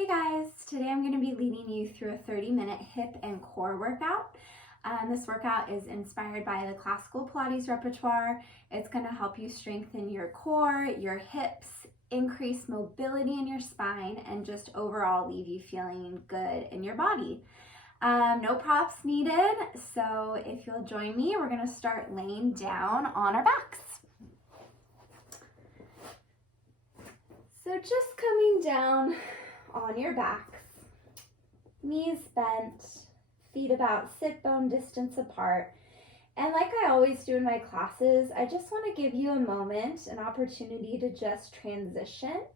Hey guys, today I'm going to be leading you through a 30-minute hip and core workout. This workout is inspired by the classical Pilates repertoire. It's going to help you strengthen your core, your hips, increase mobility in your spine, and just overall leave you feeling good in your body. No props needed, so if you'll join me, we're going to start laying down on our backs. So just coming down on your backs, knees bent, feet about sit bone distance apart. And like I always do in my classes, I just want to give you a moment, an opportunity to just transition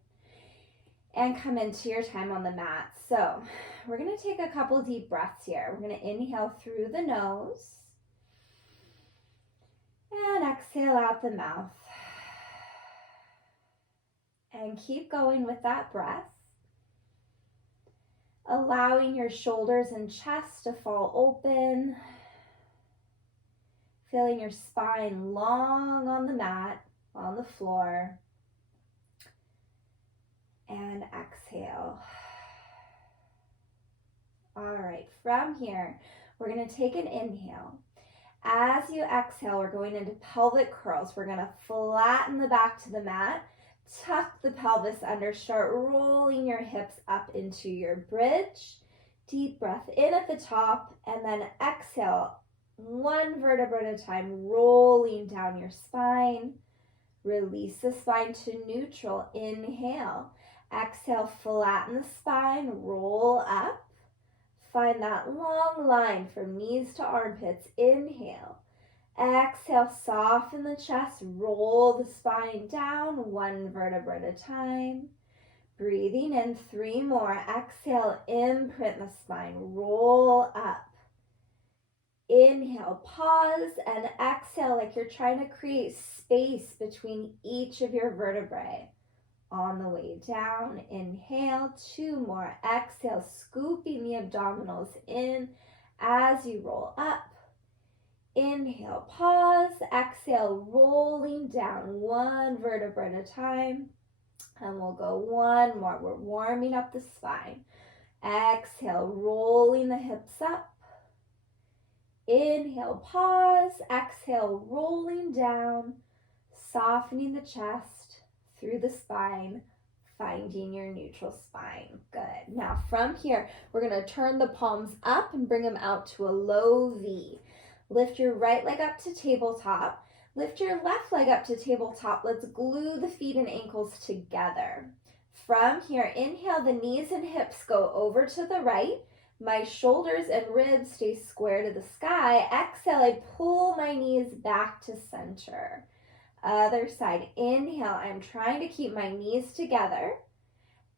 and come into your time on the mat. So we're going to take a couple deep breaths here. We're going to inhale through the nose and exhale out the mouth. And keep going with that breath, allowing your shoulders and chest to fall open, feeling your spine long on the mat, on the floor, and exhale. All right, from here, we're going to take an inhale. As you exhale, we're going into pelvic curls. We're going to flatten the back to the mat, tuck the pelvis under, start rolling your hips up into your bridge. Deep breath in at the top, and then exhale, one vertebra at a time, rolling down your spine. Release the spine to neutral. Inhale. Exhale, flatten the spine, roll up. Find that long line from knees to armpits. Inhale. Exhale, soften the chest, roll the spine down, one vertebra at a time. Breathing in, 3 more. Exhale, imprint the spine, roll up. Inhale, pause, and exhale like you're trying to create space between each of your vertebrae. On the way down, inhale, 2 more. Exhale, scooping the abdominals in as you roll up. Inhale, pause, exhale, rolling down, one vertebra at a time. And we'll go one more. We're warming up the spine. Exhale, rolling the hips up. Inhale, pause, exhale, rolling down, softening the chest through the spine, finding your neutral spine. Good. Now from here, we're going to turn the palms up and bring them out to a low V. Lift your right leg up to tabletop. Lift your left leg up to tabletop. Let's glue the feet and ankles together. From here, inhale, the knees and hips go over to the right. My shoulders and ribs stay square to the sky. Exhale, I pull my knees back to center. Other side, inhale, I'm trying to keep my knees together.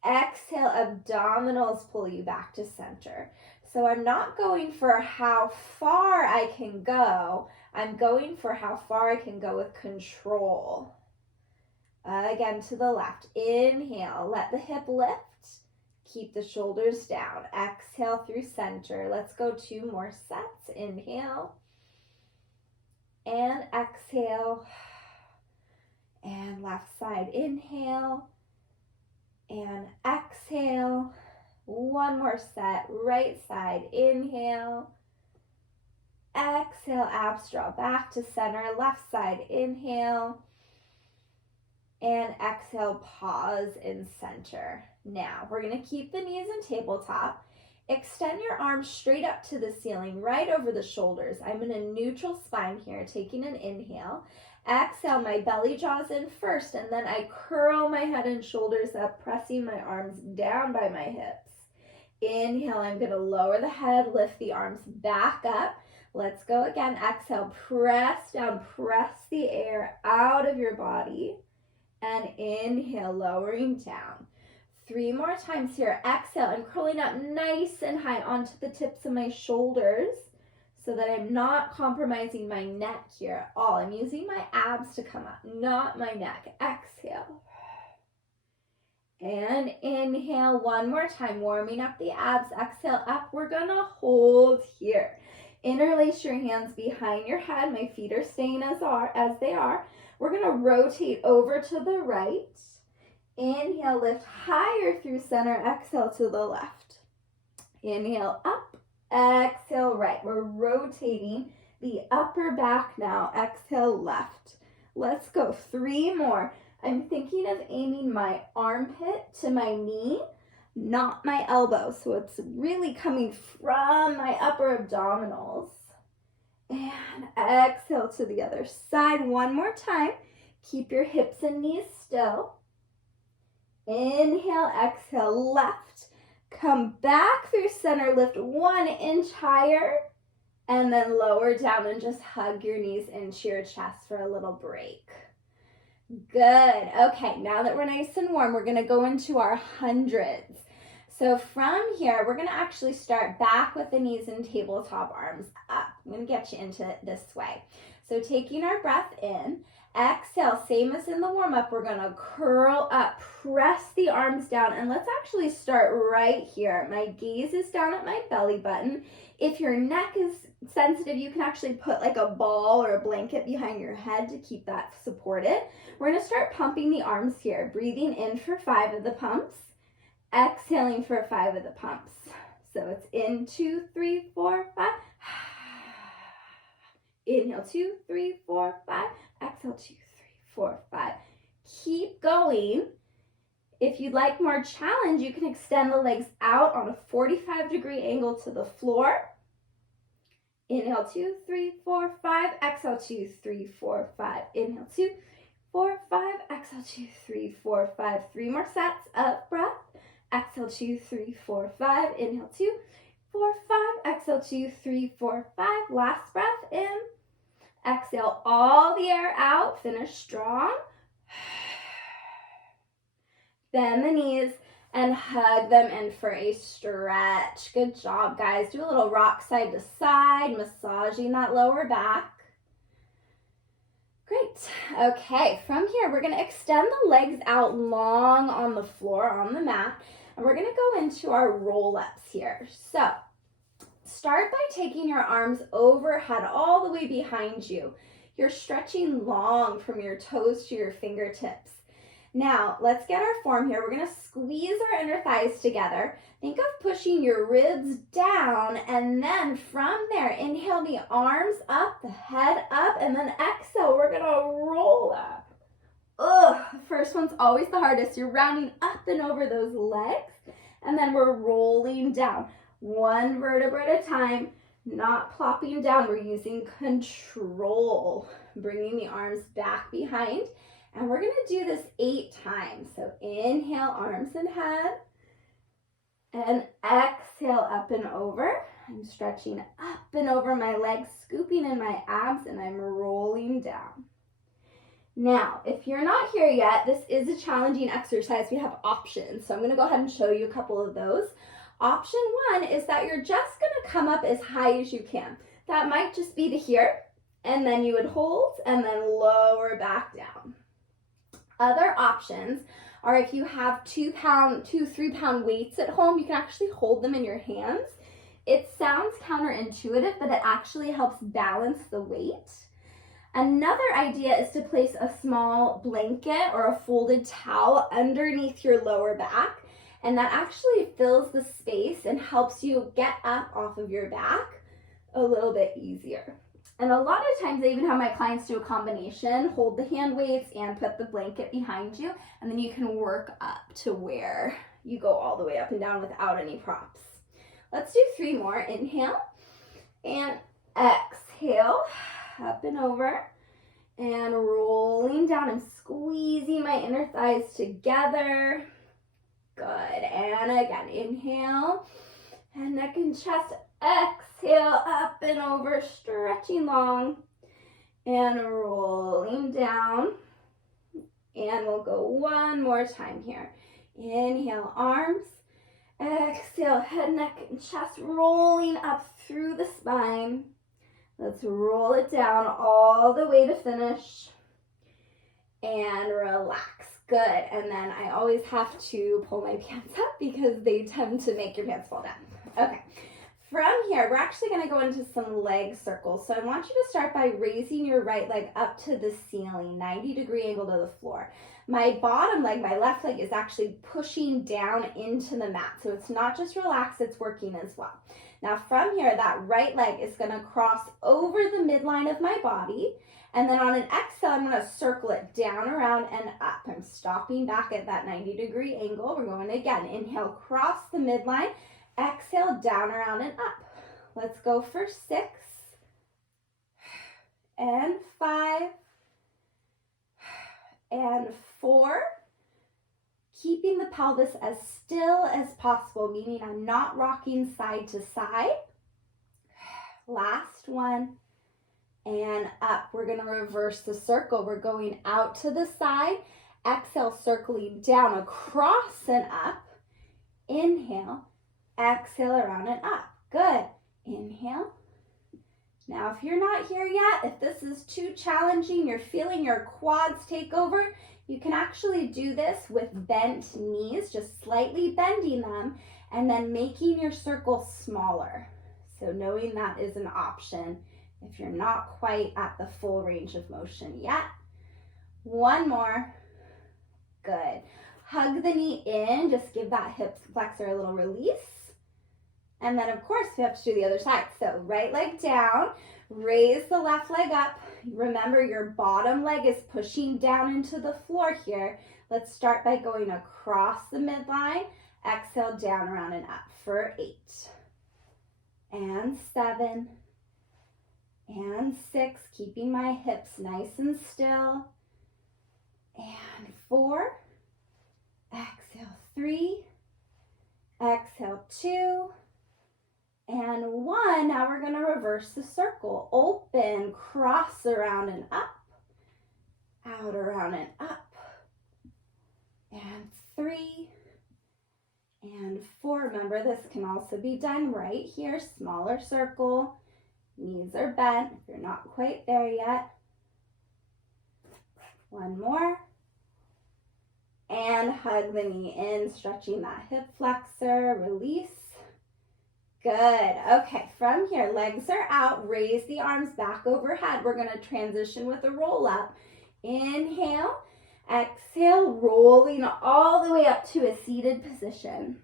Exhale, abdominals pull you back to center. So I'm not going for how far I can go. I'm going for how far I can go with control. Again, to the left. Inhale, let the hip lift. Keep the shoulders down. Exhale through center. Let's go 2 more sets. Inhale and exhale. And left side, inhale and exhale. 1 more set, right side, inhale. Exhale, abs draw back to center, left side, inhale. And exhale, pause in center. Now, we're going to keep the knees in tabletop. Extend your arms straight up to the ceiling, right over the shoulders. I'm in a neutral spine here, taking an inhale. Exhale, my belly draws in first, and then I curl my head and shoulders up, pressing my arms down by my hips. Inhale, I'm going to lower the head, lift the arms back up. Let's go again. Exhale, press down, press the air out of your body. And inhale, lowering down. 3 more times here. Exhale, I'm curling up nice and high onto the tips of my shoulders so that I'm not compromising my neck here at all. I'm using my abs to come up, not my neck. Exhale. And inhale 1 more time, warming up the abs. Exhale up. We're going to hold here. Interlace your hands behind your head. My feet are staying as they are. We're going to rotate over to the right. Inhale, lift higher through center. Exhale to the left. Inhale, up. Exhale, right. We're rotating the upper back now. Exhale, left. Let's go 3 more. I'm thinking of aiming my armpit to my knee, not my elbow. So it's really coming from my upper abdominals. And exhale to the other side. One more time. Keep your hips and knees still. Inhale, exhale, left. Come back through center. Lift 1 inch higher. And then lower down and just hug your knees into your chest for a little break. Good. Okay, now that we're nice and warm, we're going to go into our hundreds. So from here, we're going to actually start back with the knees and tabletop, arms up. I'm going to get you into it this way. So taking our breath in, exhale, same as in the warm-up, we're going to curl up, press the arms down, and let's actually start right here. My gaze is down at my belly button. If your neck is sensitive, you can actually put like a ball or a blanket behind your head to keep that supported. We're going to start pumping the arms here, breathing in for 5 of the pumps, exhaling for 5 of the pumps. So it's in 2, 3, 4, 5. Inhale, 2, 3, 4, 5. Exhale, 2, 3, 4, 5. Keep going. If you'd like more challenge, you can extend the legs out on a 45-degree angle to the floor. Inhale, 2, 3, 4, 5. Exhale, 2, 3, 4, 5. Inhale, 2, 4, 5. Exhale, 2, 3, 4, 5. 3 more sets of breath. Exhale, 2, 3, 4, 5. Inhale, 2, 4, 5. Exhale, 2, 3, 4, 5. Last breath in. Exhale all the air out. Finish strong. Bend the knees and hug them in for a stretch. Good job, guys. Do a little rock side to side, massaging that lower back. Great. Okay, from here, we're going to extend the legs out long on the floor, on the mat, and we're going to go into our roll-ups here. So, start by taking your arms overhead all the way behind you. You're stretching long from your toes to your fingertips. Now, let's get our form here. We're going to squeeze our inner thighs together. Think of pushing your ribs down, and then from there, inhale the arms up, the head up, and then exhale, we're going to roll up. The first one's always the hardest. You're rounding up and over those legs, and then we're rolling down. 1 vertebra at a time, not plopping down. We're using control, bringing the arms back behind. And we're going to do this 8 times. So inhale, arms and head. And exhale, up and over. I'm stretching up and over my legs, scooping in my abs, and I'm rolling down. Now, if you're not here yet, this is a challenging exercise. We have options. So I'm going to go ahead and show you a couple of those. Option 1 is that you're just going to come up as high as you can. That might just be to here. And then you would hold and then lower back down. Other options are if you have 2, 3 pound weights at home, you can actually hold them in your hands. It sounds counterintuitive, but it actually helps balance the weight. Another idea is to place a small blanket or a folded towel underneath your lower back, and that actually fills the space and helps you get up off of your back a little bit easier. And a lot of times I even have my clients do a combination, hold the hand weights and put the blanket behind you, and then you can work up to where you go all the way up and down without any props. Let's do 3 more. Inhale and exhale, up and over, and rolling down and squeezing my inner thighs together. Good. And again, inhale, and neck and chest. Exhale, up and over, stretching long, and rolling down. And we'll go 1 more time here. Inhale, arms. Exhale, head, neck, and chest, rolling up through the spine. Let's roll it down all the way to finish. And relax. Good. And then I always have to pull my pants up because they tend to make your pants fall down. Okay. From here, we're actually going to go into some leg circles. So I want you to start by raising your right leg up to the ceiling, 90-degree angle to the floor. My bottom leg, my left leg, is actually pushing down into the mat. So it's not just relaxed, it's working as well. Now from here, that right leg is going to cross over the midline of my body. And then on an exhale, I'm going to circle it down, around, and up. I'm stopping back at that 90-degree angle. We're going again. Inhale, cross the midline. Exhale, down, around, and up. Let's go for 6 and 5 and 4. Keeping the pelvis as still as possible, meaning I'm not rocking side to side. Last one and up. We're going to reverse the circle. We're going out to the side. Exhale, circling down, across and up. Inhale. Exhale, around and up. Good. Inhale. Now, if you're not here yet, if this is too challenging, you're feeling your quads take over, you can actually do this with bent knees, just slightly bending them, and then making your circle smaller. So knowing that is an option if you're not quite at the full range of motion yet. One more. Good. Hug the knee in, just give that hip flexor a little release. And then, of course, we have to do the other side. So right leg down, raise the left leg up. Remember, your bottom leg is pushing down into the floor here. Let's start by going across the midline. Exhale, down, around, and up for 8 and 7 and 6. Keeping my hips nice and still. And 4. Exhale, 3. Exhale, 2. And 1, now we're going to reverse the circle. Open, cross around and up, out, around and up, and 3, and 4. Remember, this can also be done right here, smaller circle. Knees are bent if you're not quite there yet. One more. And hug the knee in, stretching that hip flexor, release. Good. Okay, from here, legs are out. Raise the arms back overhead. We're going to transition with a roll up. Inhale, exhale, rolling all the way up to a seated position.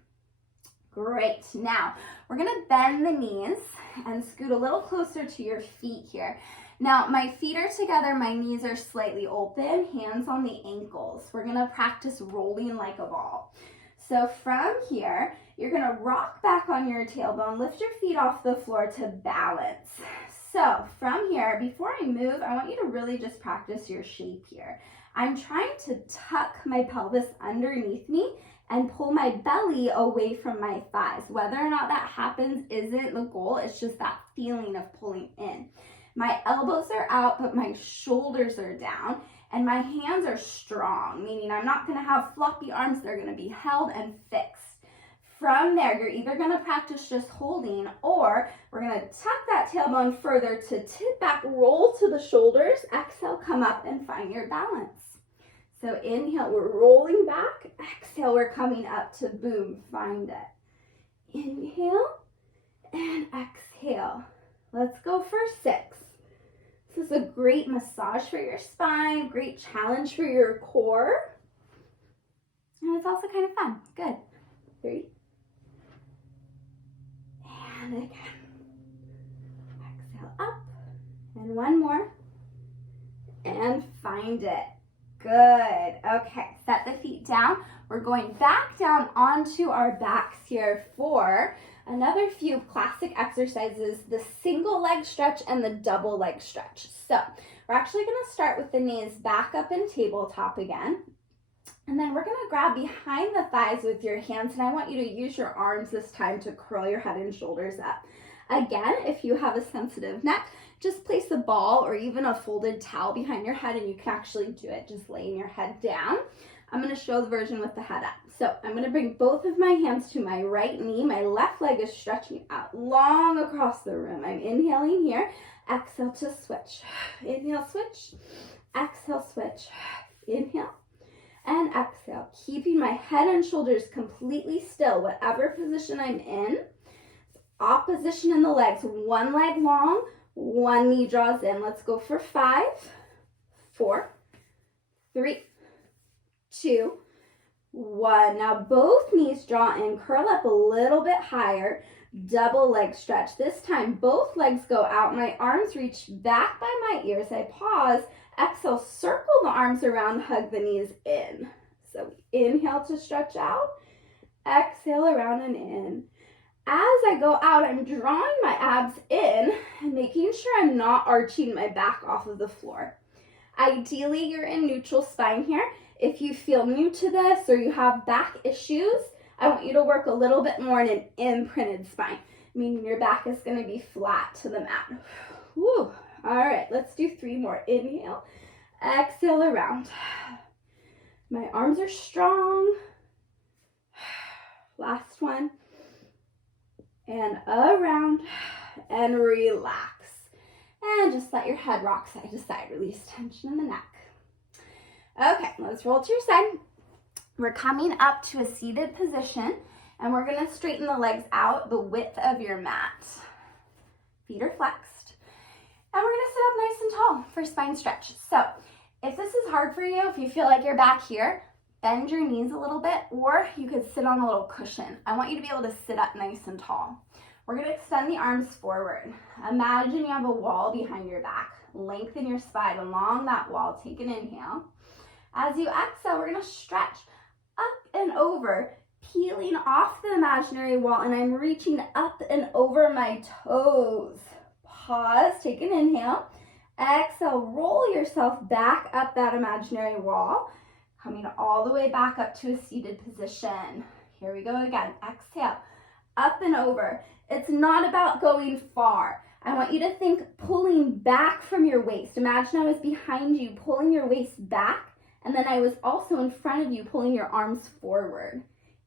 Great. Now, we're going to bend the knees and scoot a little closer to your feet here. Now, my feet are together, my knees are slightly open, hands on the ankles. We're going to practice rolling like a ball. So from here, you're going to rock back on your tailbone, lift your feet off the floor to balance. So from here, before I move, I want you to really just practice your shape here. I'm trying to tuck my pelvis underneath me and pull my belly away from my thighs. Whether or not that happens isn't the goal, it's just that feeling of pulling in. My elbows are out, but my shoulders are down. And my hands are strong, meaning I'm not going to have floppy arms. They're going to be held and fixed. From there, you're either going to practice just holding, or we're going to tuck that tailbone further to tip back, roll to the shoulders. Exhale, come up and find your balance. So inhale, we're rolling back. Exhale, we're coming up to boom, find it. Inhale and exhale. Let's go for 6. This is a great massage for your spine, great challenge for your core. And it's also kind of fun. Good. 3. And again. Exhale up. And one more. And find it. Good. Okay, set the feet down. We're going back down onto our backs here for another few classic exercises, the single leg stretch and the double leg stretch. So we're actually going to start with the knees back up in tabletop again. And then we're going to grab behind the thighs with your hands, and I want you to use your arms this time to curl your head and shoulders up. Again, if you have a sensitive neck, just place a ball or even a folded towel behind your head, and you can actually do it just laying your head down. I'm going to show the version with the head up. So I'm going to bring both of my hands to my right knee. My left leg is stretching out long across the room. I'm inhaling here. Exhale to switch. Inhale, switch. Exhale, switch. Inhale and exhale. Keeping my head and shoulders completely still, whatever position I'm in. opposition in the legs. One leg long, one knee draws in. Let's go for 5, 4, 3, 2, 1. Now both knees draw in, curl up a little bit higher, double leg stretch. This time both legs go out, my arms reach back by my ears. I pause, exhale, circle the arms around, hug the knees in. So inhale to stretch out, exhale around and in. As I go out, I'm drawing my abs in and making sure I'm not arching my back off of the floor. Ideally, you're in neutral spine here. If you feel new to this or you have back issues, I want you to work a little bit more in an imprinted spine, meaning your back is going to be flat to the mat. Whew. All right, let's do 3 more. Inhale, exhale around. My arms are strong. Last one. And around and relax. And just let your head rock side to side. Release tension in the neck. Okay, let's roll to your side. We're coming up to a seated position and we're going to straighten the legs out the width of your mat. Feet are flexed. And we're going to sit up nice and tall for spine stretch. So if this is hard for you, if you feel like you're back here, bend your knees a little bit, or you could sit on a little cushion. I want you to be able to sit up nice and tall. We're going to extend the arms forward. Imagine you have a wall behind your back. Lengthen your spine along that wall. Take an inhale. As you exhale, we're going to stretch up and over, peeling off the imaginary wall, and I'm reaching up and over my toes. Pause, take an inhale. Exhale, roll yourself back up that imaginary wall. Coming all the way back up to a seated position. Here we go again. Exhale, up and over. It's not about going far. I want you to think pulling back from your waist. Imagine I was behind you, pulling your waist back, and then I was also in front of you, pulling your arms forward.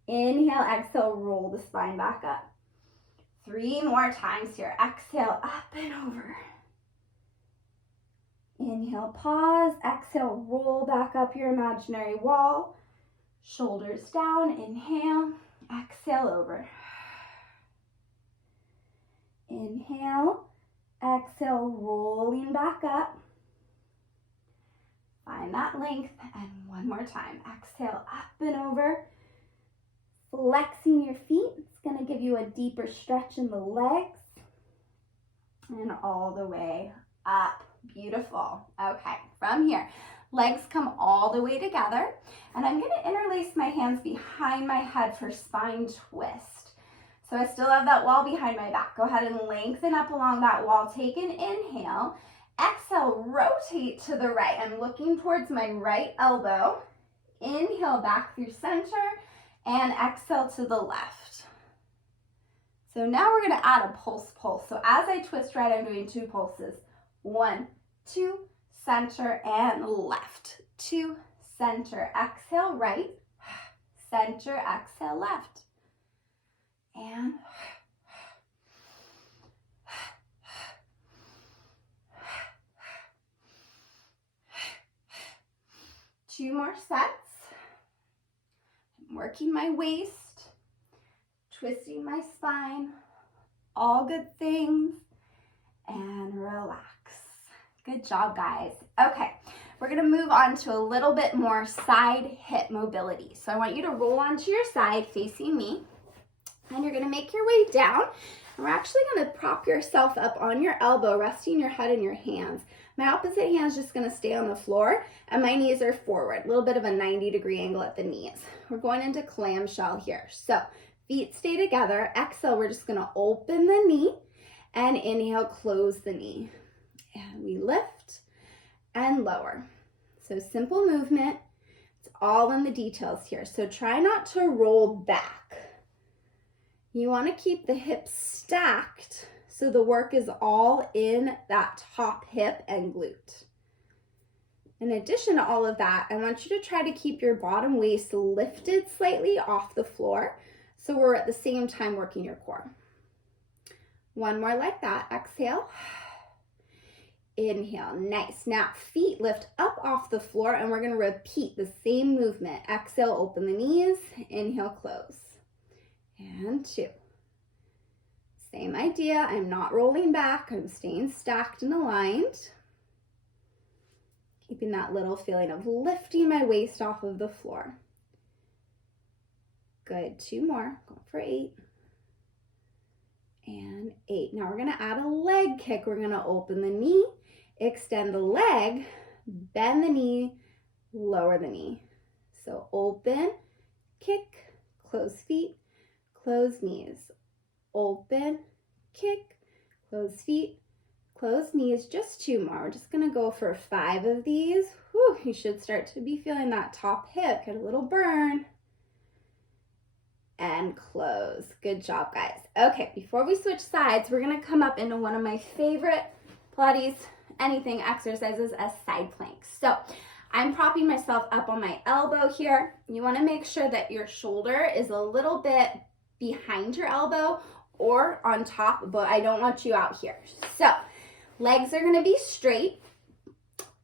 Inhale, exhale, roll the spine back up. 3 more times here. Exhale, up and over. Inhale, pause, exhale, roll back up your imaginary wall. Shoulders down, inhale, exhale over. Inhale, exhale, rolling back up. Find that length, and one more time. Exhale, up and over. Flexing your feet, it's gonna give you a deeper stretch in the legs. And all the way up. Beautiful. Okay, from here, legs come all the way together, and I'm going to interlace my hands behind my head for spine twist. So I still have that wall behind my back. Go ahead and lengthen up along that wall. Take an inhale. Exhale, rotate to the right. I'm looking towards my right elbow. Inhale back through center, and exhale to the left. So now we're going to add a pulse. So as I twist right, I'm doing 2 pulses. 1, 2, center, and left. 2, center, exhale, right, center, exhale, left. And two more sets. I'm working my waist, twisting my spine, all good things, and relax. Good job, guys. Okay, we're gonna move on to a little bit more side hip mobility. So I want you to roll onto your side facing me, and you're gonna make your way down. And we're actually gonna prop yourself up on your elbow, resting your head in your hands. My opposite hand is just gonna stay on the floor, and my knees are forward, a little bit of a 90-degree angle at the knees. We're going into clamshell here. So feet stay together. Exhale, we're just gonna open the knee, and inhale, close the knee. And we lift and lower. So simple movement. It's all in the details here. So try not to roll back. You want to keep the hips stacked so the work is all in that top hip and glute. In addition to all of that, I want you to try to keep your bottom waist lifted slightly off the floor so we're at the same time working your core. One more like that. Exhale. Inhale. Nice. Now feet lift up off the floor, and we're going to repeat the same movement. Exhale, open the knees. Inhale, close. And 2. Same idea, I'm not rolling back, I'm staying stacked and aligned. Keeping that little feeling of lifting my waist off of the floor. Good, 2 more, going for 8. And 8. Now we're gonna add a leg kick. We're gonna open the knee, extend the leg, bend the knee, lower the knee. So open, kick, close feet, close knees. Open, kick, close feet, close knees. Just 2 more. We're just gonna go for 5 of these. Whew, you should start to be feeling that top hip, get a little burn. And close. Good job, guys. Okay, before we switch sides, we're gonna come up into one of my favorite Pilates anything exercises, a side plank. So I'm propping myself up on my elbow here. You wanna make sure that your shoulder is a little bit behind your elbow or on top, but I don't want you out here. So legs are gonna be straight.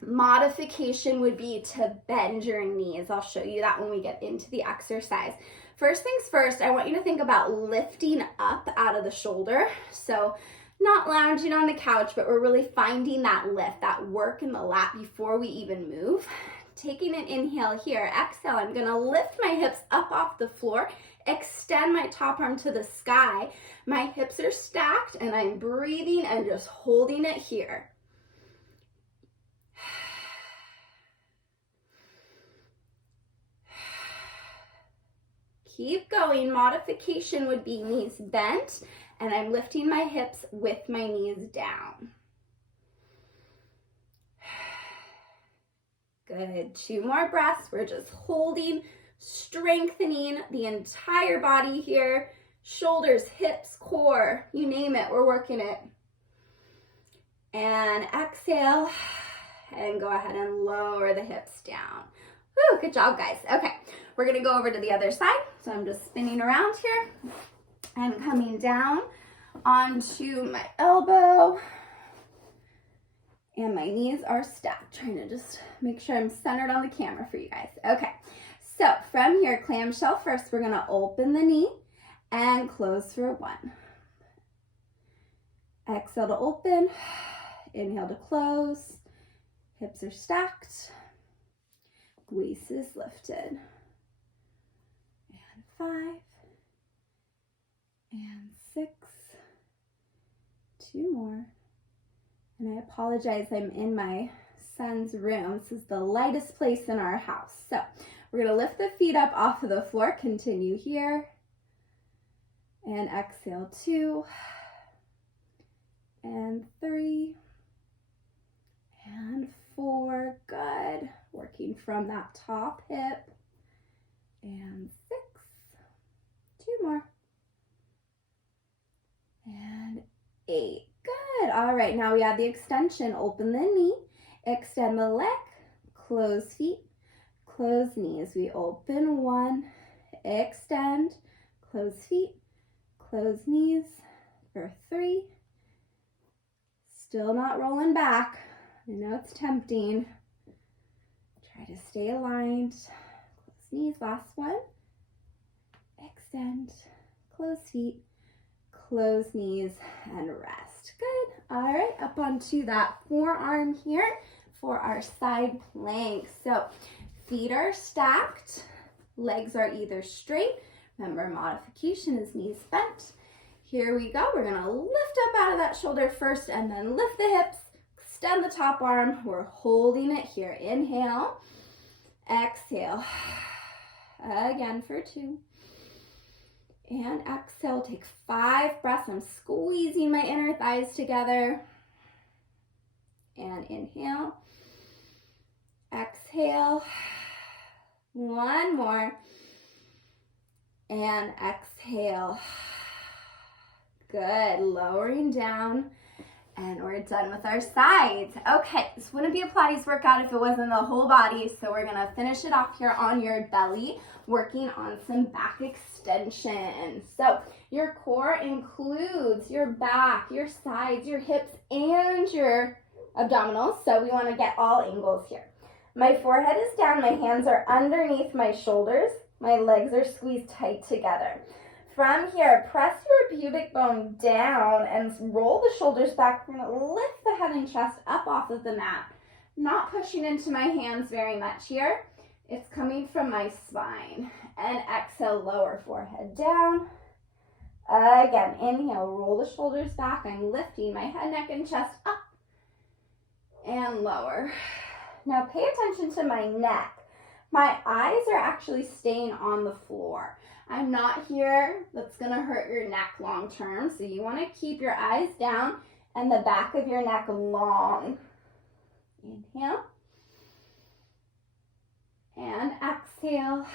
Modification would be to bend your knees. I'll show you that when we get into the exercise. First things first, I want you to think about lifting up out of the shoulder. So not lounging on the couch, but we're really finding that lift, that work in the lat before we even move. Taking an inhale here, exhale, I'm gonna lift my hips up off the floor, extend my top arm to the sky. My hips are stacked and I'm breathing and just holding it here. Keep going. Modification would be knees bent, and I'm lifting my hips with my knees down. Good. 2 more breaths. We're just holding, strengthening the entire body here. Shoulders, hips, core, you name it, we're working it. And exhale, and go ahead and lower the hips down. Woo, good job, guys. Okay, we're gonna go over to the other side. So I'm just spinning around here and coming down onto my elbow. And my knees are stacked. Trying to just make sure I'm centered on the camera for you guys. Okay, so from here, clamshell first, we're gonna open the knee and close for 1. Exhale to open, inhale to close. Hips are stacked. Waist is lifted. And 5 and 6. 2 more. And I apologize, I'm in my son's room. This is the lightest place in our house. So we're gonna lift the feet up off of the floor, continue here. And exhale 2 and 3 and 4. Good. Working from that top hip. And 6. 2 more. And 8. Good. All right, now we have the extension. Open the knee, extend the leg, close feet, close knees. We open 1, extend, close feet, close knees for 3. Still not rolling back. I know it's tempting. Try to stay aligned. Close knees, last one. Extend, close feet, close knees, and rest. Good. All right, up onto that forearm here for our side plank. So feet are stacked, legs are either straight. Remember, modification is knees bent. Here we go. We're gonna lift up out of that shoulder first and then lift the hips, extend the top arm. We're holding it here. Inhale, exhale. Again for 2. And exhale, take 5 breaths. I'm squeezing my inner thighs together. And inhale, exhale. 1 more. And exhale. Good, lowering down. And we're done with our sides. Okay, this wouldn't be a Pilates workout if it wasn't the whole body, so we're gonna finish it off here on your belly, working on some back extension. So your core includes your back, your sides, your hips, and your abdominals, so we wanna get all angles here. My forehead is down, my hands are underneath my shoulders, my legs are squeezed tight together. From here, press your pubic bone down and roll the shoulders back. We're gonna lift the head and chest up off of the mat. Not pushing into my hands very much here. It's coming from my spine. And exhale, lower forehead down. Again, inhale, roll the shoulders back. I'm lifting my head, neck, and chest up and lower. Now pay attention to my neck. My eyes are actually staying on the floor. I'm not here. That's gonna hurt your neck long term. So you wanna keep your eyes down and the back of your neck long. Inhale. And exhale.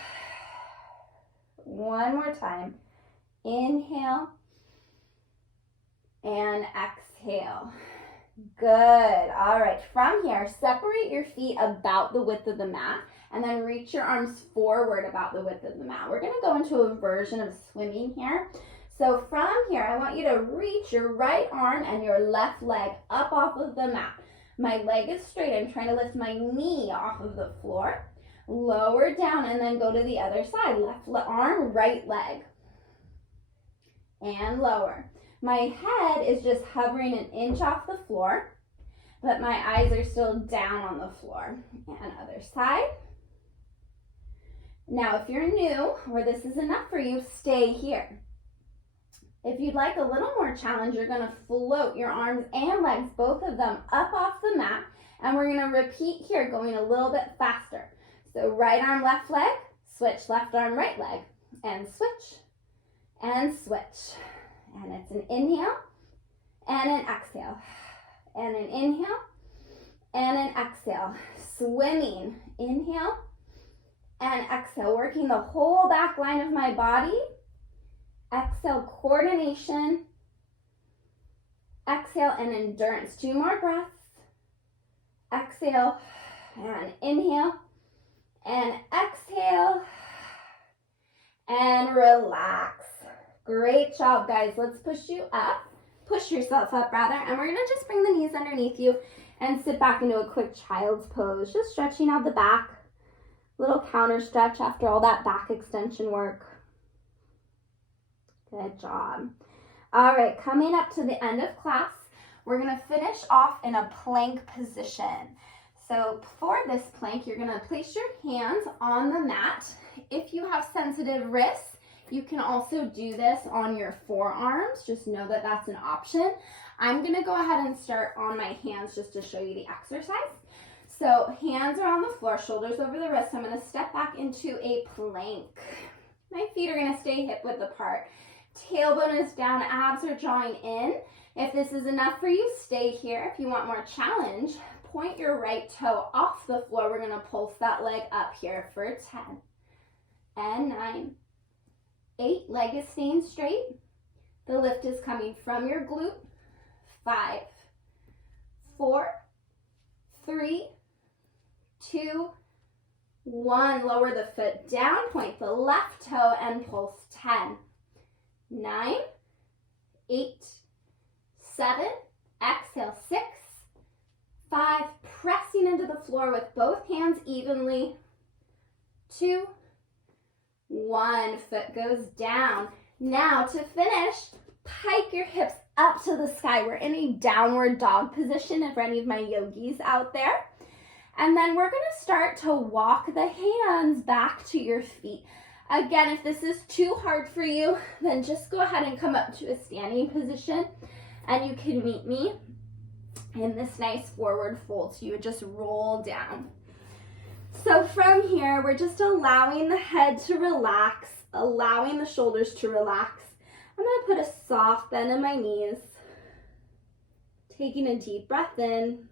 One more time. Inhale. And exhale. Good. All right. From here, separate your feet about the width of the mat and then reach your arms forward about the width of the mat. We're going to go into a version of swimming here. So from here, I want you to reach your right arm and your left leg up off of the mat. My leg is straight. I'm trying to lift my knee off of the floor. Lower down and then go to the other side. Left arm, right leg. And lower. My head is just hovering an inch off the floor, but my eyes are still down on the floor. And other side. Now, if you're new or this is enough for you, stay here. If you'd like a little more challenge, you're going to float your arms and legs, both of them, up off the mat. And we're going to repeat here, going a little bit faster. So right arm, left leg, switch, left arm, right leg, and switch, and switch. And it's an inhale, and an exhale, and an inhale, and an exhale. Swimming, inhale, and exhale, working the whole back line of my body. Exhale, coordination. Exhale, and endurance. 2 more breaths. Exhale, and inhale, and exhale, and relax. Great job, guys. Let's push yourself up rather, and we're gonna just bring the knees underneath you and sit back into a quick child's pose, just stretching out the back. Little counter stretch after all that back extension work. Good job. All right, coming up to the end of class, we're gonna finish off in a plank position. So for this plank, you're gonna place your hands on the mat. If you have sensitive wrists, you can also do this on your forearms. Just know that that's an option. I'm gonna go ahead and start on my hands just to show you the exercise. So hands are on the floor, shoulders over the wrists. I'm gonna step back into a plank. My feet are gonna stay hip width apart. Tailbone is down, abs are drawing in. If this is enough for you, stay here. If you want more challenge, point your right toe off the floor. We're gonna pulse that leg up here for 10 and 9. 8, leg is staying straight. The lift is coming from your glute. 5, 4, 3, 2, 1. Lower the foot down, point the left toe and pulse. 10, 9, 8, 7, exhale. 6, 5, pressing into the floor with both hands evenly. 2, 1, foot goes down. Now to finish, pike your hips up to the sky. We're in a downward dog position for any of my yogis out there. And then we're gonna start to walk the hands back to your feet. Again, if this is too hard for you, then just go ahead and come up to a standing position and you can meet me in this nice forward fold. So you would just roll down. So from here, we're just allowing the head to relax, allowing the shoulders to relax. I'm gonna put a soft bend in my knees, taking a deep breath in,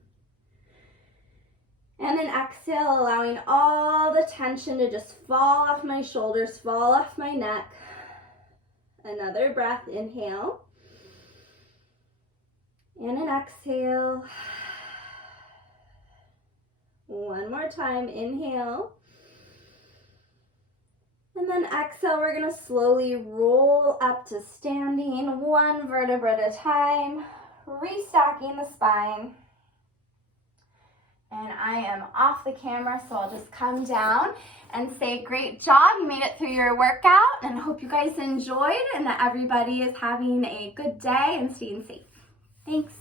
and an exhale, allowing all the tension to just fall off my shoulders, fall off my neck. Another breath, inhale, and an exhale. One more time, inhale. And then exhale, we're gonna slowly roll up to standing, 1 vertebra at a time, restacking the spine. And I am off the camera, so I'll just come down and say great job. You made it through your workout, and hope you guys enjoyed and that everybody is having a good day and staying safe. Thanks.